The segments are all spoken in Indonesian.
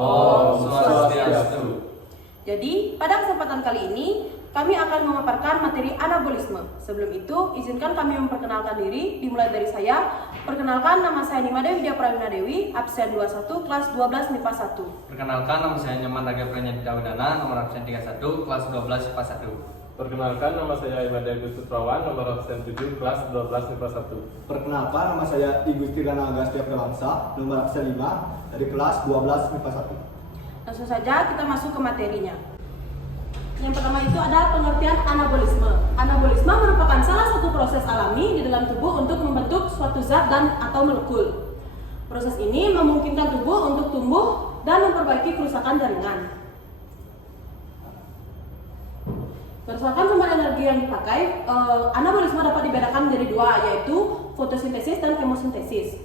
Om Swastiastu. Jadi, pada kesempatan kali ini, kami akan memaparkan materi anabolisme. Sebelum itu, izinkan kami memperkenalkan diri, dimulai dari saya. Perkenalkan, nama saya Nimade Widya Prawina Dewi, absen 21, kelas 12 MIPA 1. Perkenalkan, nama saya Nyaman Raga Pranyadita Udana, nomor absen 31, kelas 12 MIPA 1. Perkenalkan, nama saya Imade Agus Sutrawan, nomor absen 7, kelas 12 MIPA 1. Perkenalkan, nama saya Igusti Rana Agastia Prabangsa, nomor absen 5, dari kelas 12 MIPA 1. Langsung saja kita masuk ke materinya. Yang pertama itu ada pengertian anabolisme. Anabolisme merupakan salah satu proses alami di dalam tubuh untuk membentuk suatu zat dan atau molekul. Proses ini memungkinkan tubuh untuk tumbuh dan memperbaiki kerusakan jaringan. Berdasarkan sumber energi yang dipakai, anabolisme dapat dibedakan menjadi dua, yaitu fotosintesis dan kemosintesis.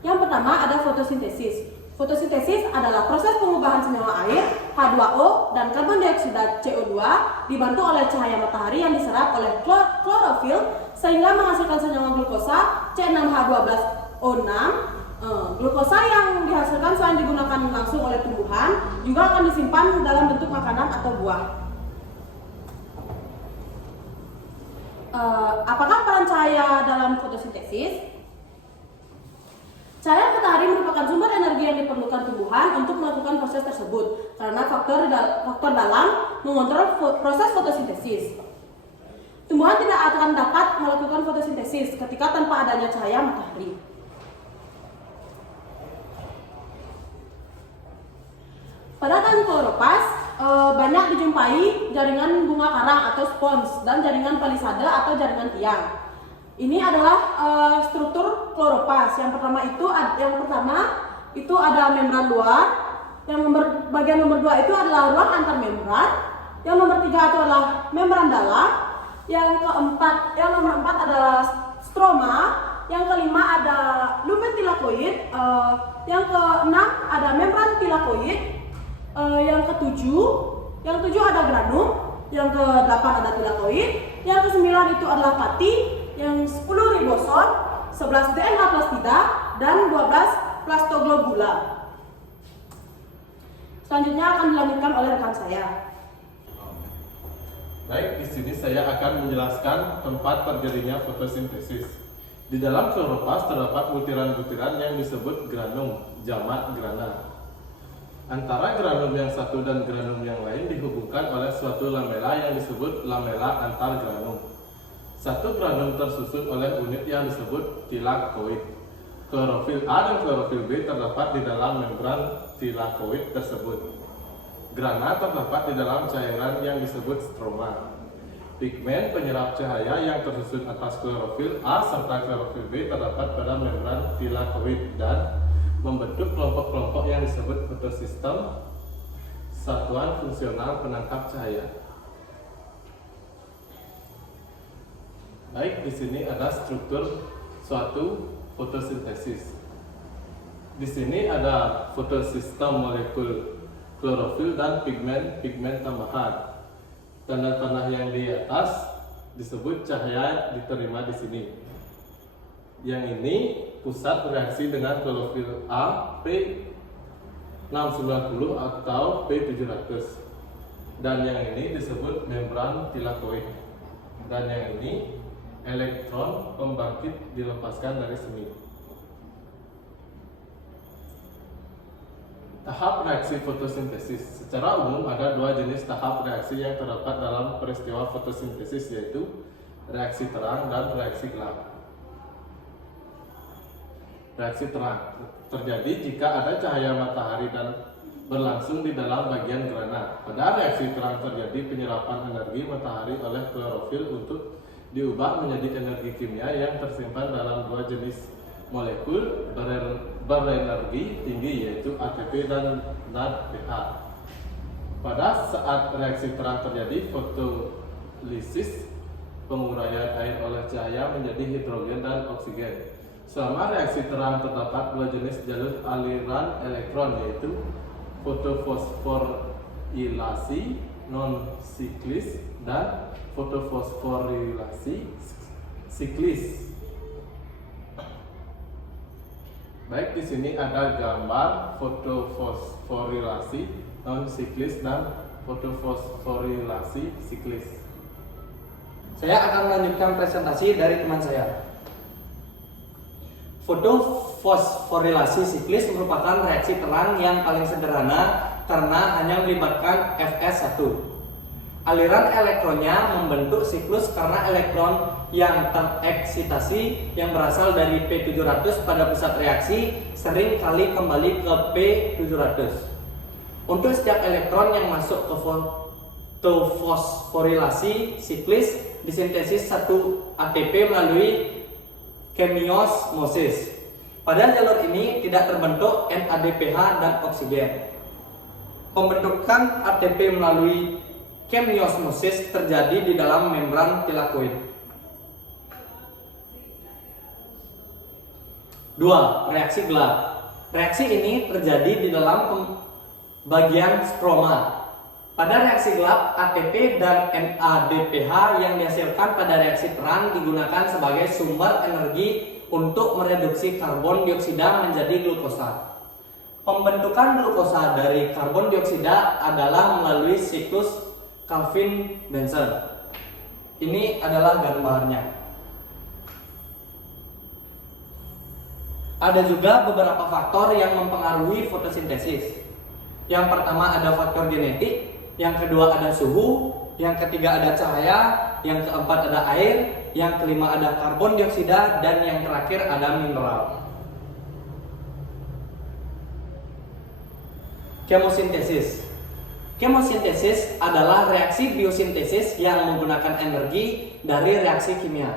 Yang pertama ada fotosintesis. Fotosintesis adalah proses pengubahan senyawa air, H2O, dan karbon dioksida CO2 dibantu oleh cahaya matahari yang diserap oleh klorofil sehingga menghasilkan senyawa glukosa C6H12O6. Glukosa yang dihasilkan selain digunakan langsung oleh tumbuhan, juga akan disimpan dalam bentuk makanan atau buah. Apakah peran cahaya dalam fotosintesis? Cahaya matahari merupakan sumber energi yang diperlukan tumbuhan untuk melakukan proses tersebut karena faktor dalam mengontrol proses fotosintesis. Tumbuhan tidak akan dapat melakukan fotosintesis ketika tanpa adanya cahaya matahari. Pada tahun kloropas banyak dijumpai jaringan bunga karang atau spons dan jaringan palisade atau jaringan tiang. Ini adalah struktur kloropas. Yang pertama itu ada membran luar. Bagian nomor 2 itu adalah ruang antar membran. Yang nomor 3 itu adalah membran dalam. Yang nomor 4 adalah stroma. Yang kelima ada lumen tilakoid. Yang keenam ada membran tilakoid. Yang ketujuh ada granum. Yang ke-8 ada tilakoid. Yang ke-9 itu adalah pati. Yang 10 ribosom, 11 DNA plastida, dan 12 plastoglobula. Selanjutnya akan dilanjutkan oleh rekan saya. Baik, di sini saya akan menjelaskan tempat terjadinya fotosintesis. Di dalam kloropas terdapat butiran-butiran yang disebut granum, jamak grana. Antara granum yang satu dan granum yang lain dihubungkan oleh suatu lamela yang disebut lamela antar granum. Satu granum tersusun oleh unit yang disebut tilakoid. Klorofil A dan klorofil B terdapat di dalam membran tilakoid tersebut. Grana terdapat di dalam cairan yang disebut stroma. Pigmen penyerap cahaya yang tersusun atas klorofil A serta klorofil B terdapat pada membran tilakoid dan membentuk kelompok-kelompok yang disebut fotosistem, satuan fungsional penangkap cahaya. Baik, di sini ada struktur suatu fotosintesis. Di sini ada fotosistem molekul klorofil dan pigmen tambahan. Tanda panah yang di atas disebut cahaya diterima di sini. Yang ini pusat reaksi dengan klorofil A P690 atau P700. Dan yang ini disebut membran tilakoid. Dan yang ini elektron pembangkit dilepaskan dari semi. Tahap reaksi fotosintesis. Secara umum ada dua jenis tahap reaksi yang terdapat dalam peristiwa fotosintesis, yaitu reaksi terang dan reaksi gelap. Reaksi terang terjadi jika ada cahaya matahari dan berlangsung di dalam bagian grana. Pada reaksi terang terjadi penyerapan energi matahari oleh klorofil untuk diubah menjadi energi kimia yang tersimpan dalam dua jenis molekul berenergi tinggi, yaitu ATP dan NADPH. Pada saat reaksi terang terjadi fotolisis, penguraian air oleh cahaya menjadi hidrogen dan oksigen. Selama reaksi terang terdapat dua jenis jalur aliran elektron, yaitu fotofosforilasi non-siklis dan fotofosforilasi siklis. Baik, di sini ada gambar fotofosforilasi non-siklis dan fotofosforilasi siklis. Saya akan melanjutkan presentasi dari teman saya. Fotofosforilasi siklis merupakan reaksi terang yang paling sederhana karena hanya melibatkan Fs1. Aliran elektronnya membentuk siklus karena elektron yang tereksitasi yang berasal dari P700 pada pusat reaksi sering kali kembali ke P700. Untuk setiap elektron yang masuk ke fotofosforilasi siklis disintesis 1 ATP melalui chemiosmosis. Pada jalur ini tidak terbentuk NADPH dan oksigen. Pembentukan ATP melalui chemiosmosis terjadi di dalam membran tilakoid. 2. Reaksi gelap. Reaksi ini terjadi di dalam bagian stroma. Pada reaksi gelap, ATP dan NADPH yang dihasilkan pada reaksi terang digunakan sebagai sumber energi untuk mereduksi karbon dioksida menjadi glukosa. Pembentukan glukosa dari karbon dioksida adalah melalui siklus Calvin-Benson. Ini adalah gambarnya. Ada juga beberapa faktor yang mempengaruhi fotosintesis. Yang pertama ada faktor genetik, yang kedua ada suhu, yang ketiga ada cahaya, yang keempat ada air, yang kelima ada karbon dioksida, dan yang terakhir ada mineral. Kemosintesis. Kemosintesis adalah reaksi biosintesis yang menggunakan energi dari reaksi kimia.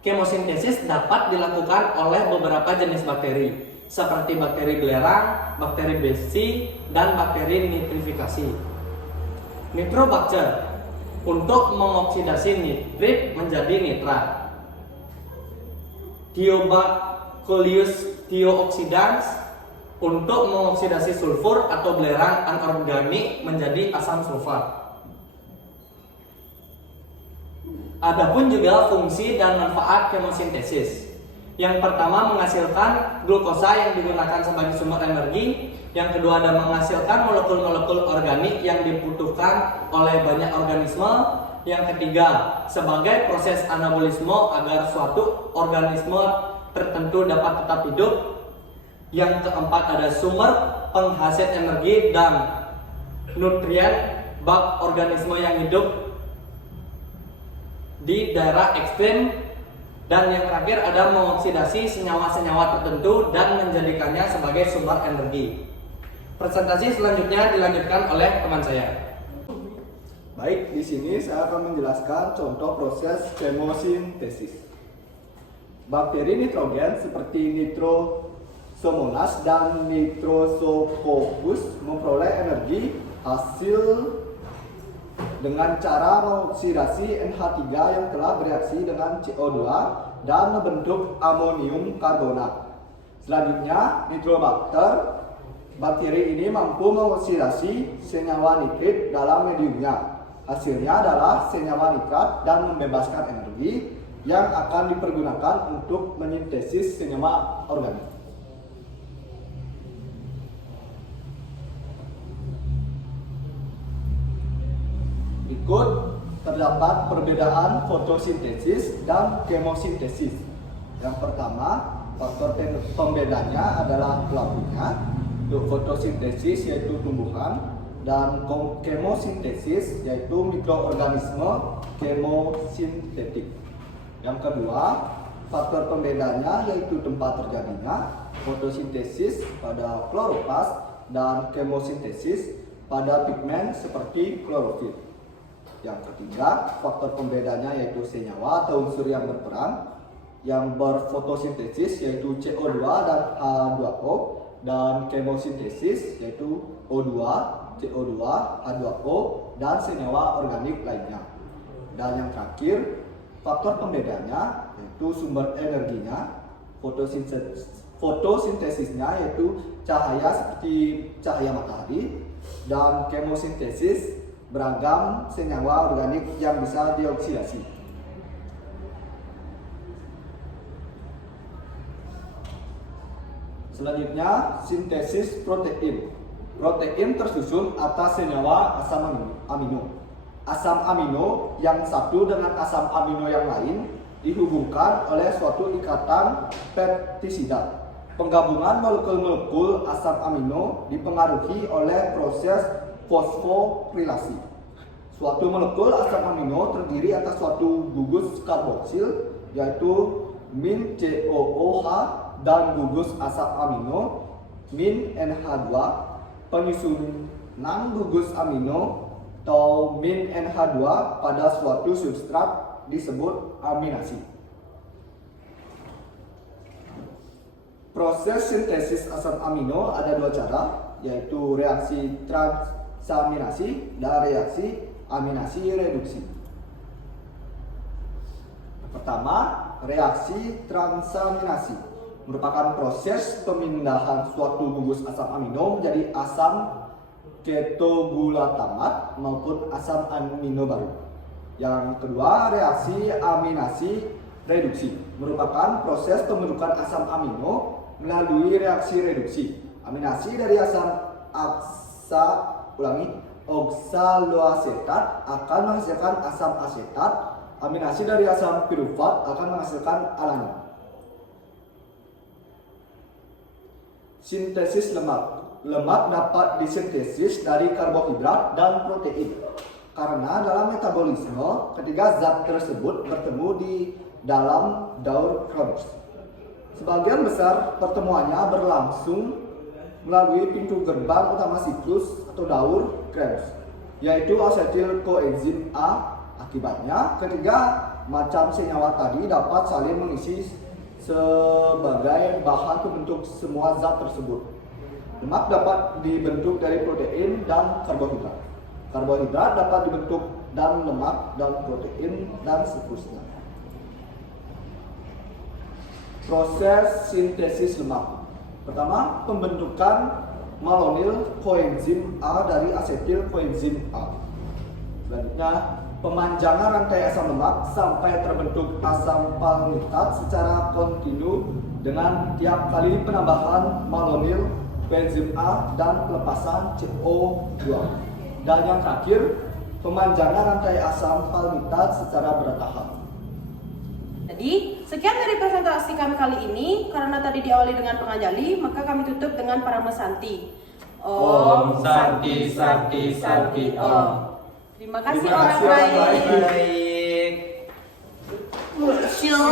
Kemosintesis dapat dilakukan oleh beberapa jenis bakteri, seperti bakteri belerang, bakteri besi, dan bakteri nitrifikasi. Nitrobacter untuk mengoksidasi nitrit menjadi nitrat. Thiobacterius thiooxidans untuk mengoksidasi sulfur atau belerang anorganik menjadi asam sulfat. Adapun juga fungsi dan manfaat kemosintesis. Yang pertama menghasilkan glukosa yang digunakan sebagai sumber energi. Yang kedua ada menghasilkan molekul-molekul organik yang dibutuhkan oleh banyak organisme. Yang ketiga sebagai proses anabolisme agar suatu organisme tertentu dapat tetap hidup. Yang keempat ada sumber penghasil energi dan nutrien bagi organisme yang hidup di daerah ekstrim. Dan yang terakhir ada mengoksidasi senyawa-senyawa tertentu dan menjadikannya sebagai sumber energi. Presentasi selanjutnya dilanjutkan oleh teman saya. Baik, di sini saya akan menjelaskan contoh proses kemosintesis. Bakteri nitrogen seperti Nitrosomonas dan Nitrosococcus memperoleh energi hasil dengan cara mengoksidasi NH3 yang telah bereaksi dengan CO2 dan membentuk amonium karbonat. Selanjutnya, Nitrobacter. Bakteri ini mampu mengoksidasi senyawa nitrit dalam mediumnya. Hasilnya adalah senyawa nitrat dan membebaskan energi yang akan dipergunakan untuk mesintesis senyawa organik. Berikut terdapat perbedaan fotosintesis dan kemosintesis. Yang pertama, faktor pembedanya adalah pelakunya. Untuk fotosintesis yaitu tumbuhan dan kemosintesis yaitu mikroorganisme kemosintetik. Yang kedua, faktor pembedanya yaitu tempat terjadinya fotosintesis pada kloroplast dan kemosintesis pada pigmen seperti klorofil. Yang ketiga, faktor pembedanya yaitu senyawa atau unsur yang berperan yang berfotosintesis yaitu CO2 dan H2O, dan kemosintesis yaitu O2, CO2, H2O, dan senyawa organik lainnya. Dan yang terakhir, faktor pembedanya yaitu sumber energinya, fotosintesisnya yaitu cahaya seperti cahaya matahari, dan kemosintesis beragam senyawa organik yang bisa dioksidasi. Selanjutnya, sintesis protein. Protein tersusun atas senyawa asam amino. Asam amino yang satu dengan asam amino yang lain dihubungkan oleh suatu ikatan peptisida. Penggabungan molekul-molekul asam amino dipengaruhi oleh proses fosforilasi. Suatu molekul asam amino terdiri atas suatu gugus karboksil yaitu min COOH dan gugus asam amino min NH2. Penyusunan gugus amino atau min NH2 pada suatu substrat disebut aminasi. Proses sintesis asam amino ada dua cara, yaitu reaksi transaminasi dan reaksi aminasi reduksi. Pertama, reaksi transaminasi merupakan proses pemindahan suatu gugus asam amino menjadi asam ketogulatamat maupun asam amino baru. Yang kedua, reaksi aminasi reduksi merupakan proses pembentukan asam amino melalui reaksi reduksi. Aminasi dari asam oksaloasetat akan menghasilkan asam asetat. Aminasi dari asam pirufat akan menghasilkan alanin. Sintesis lemak. Lemak dapat disintesis dari karbohidrat dan protein. Karena dalam metabolisme, ketiga zat tersebut bertemu di dalam daur Krebs. Sebagian besar pertemuannya berlangsung melalui pintu gerbang utama siklus atau daur Krebs, yaitu asetil koenzim A. Akibatnya, ketiga macam senyawa tadi dapat saling mengisi sebagai bahan pembentuk semua zat tersebut. Lemak dapat dibentuk dari protein dan karbohidrat. Karbohidrat dapat dibentuk dan lemak dan protein dan seterusnya. Proses sintesis lemak. Pertama, pembentukan malonyl koenzim A dari asetil koenzim A. Selanjutnya, pemanjangan rantai asam lemak sampai terbentuk asam palmitat secara kontinu dengan tiap kali penambahan malonyl koenzim A dan pelepasan CO2. Dan yang terakhir, pemanjangan rantai asam palmitat secara bertahap. Jadi, sekian dari presentasi kami kali ini. Karena tadi diawali dengan penganjali, maka kami tutup dengan Parama Santi. Om Santi Santi Santi Om. Terima kasih Terima orang kasih orang baik. Baik. Chill.